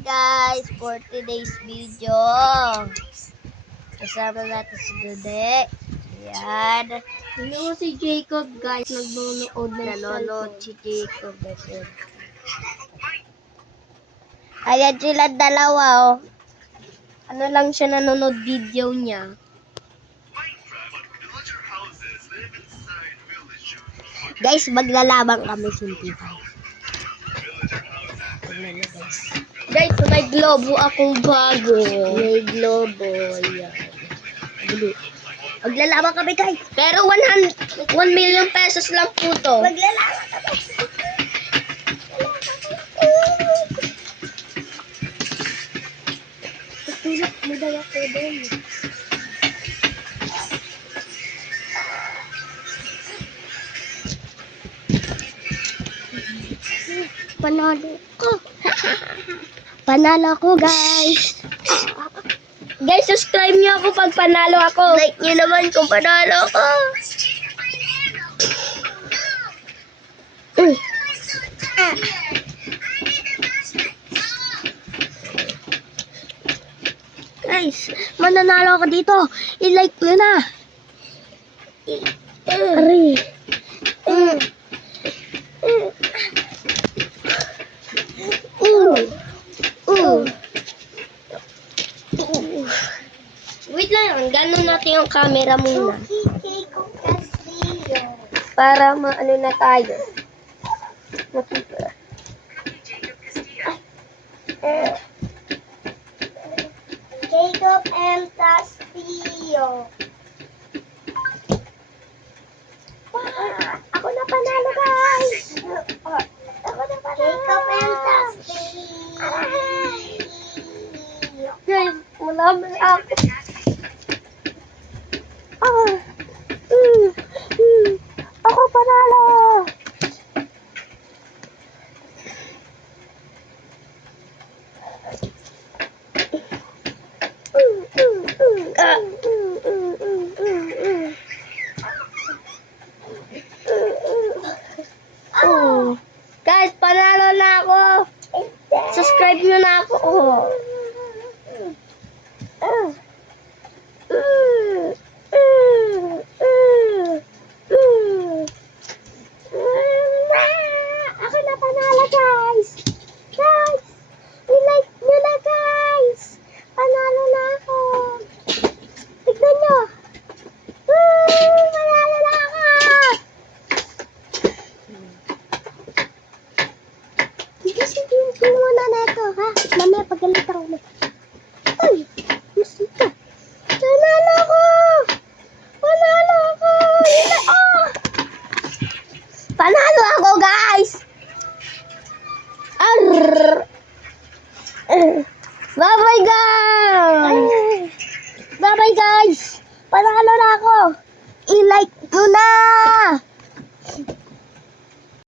guys, for today's video. Kasama natin si Dude. Ayan. Ano si Jacob, guys, nagnonood ng Nanonood cellphone. si Jacob. Ayan sila dalawa, oh. Ano lang siya nanonood video niya. Guys, maglalaban kami simplified. Tignan niyo, guys. Guys, may globo akong bago. May globo. Ayan. Maglalaban kami, guys. Pero 1 million pesos lang po to. Maglalaban kami. Tulak mo daw ako doon. Panalo ko. Panalo ko, guys. Guys, subscribe niyo ako pag panalo ako. Like nyo naman kung panalo ko. Guys, mananalo ako dito. I-like nyo na. Ari. Wait lang, gano'n natin yung camera muna. Para maano na tayo. Makita. Jacob M. Castillo. Ako na panalo, guys. Ako na panalo. Jacob M. Castillo. Guys, malaman ako. Ako panalo. Guys, panalo na ako. Subscribe nyo na ako. Ako na panalo, guys. Guys, i-like nyo na, guys. Panalo na ako. Tignan nyo. Panalo na ako. Hindi muna na ito, ha? Mamaya pagalitan ko na. Ay, musika. Panalo ako. Panalo ako. Panalo ako, guys. Bye-bye, guys. Bye-bye, guys. Panalo na ako. I-like mo na.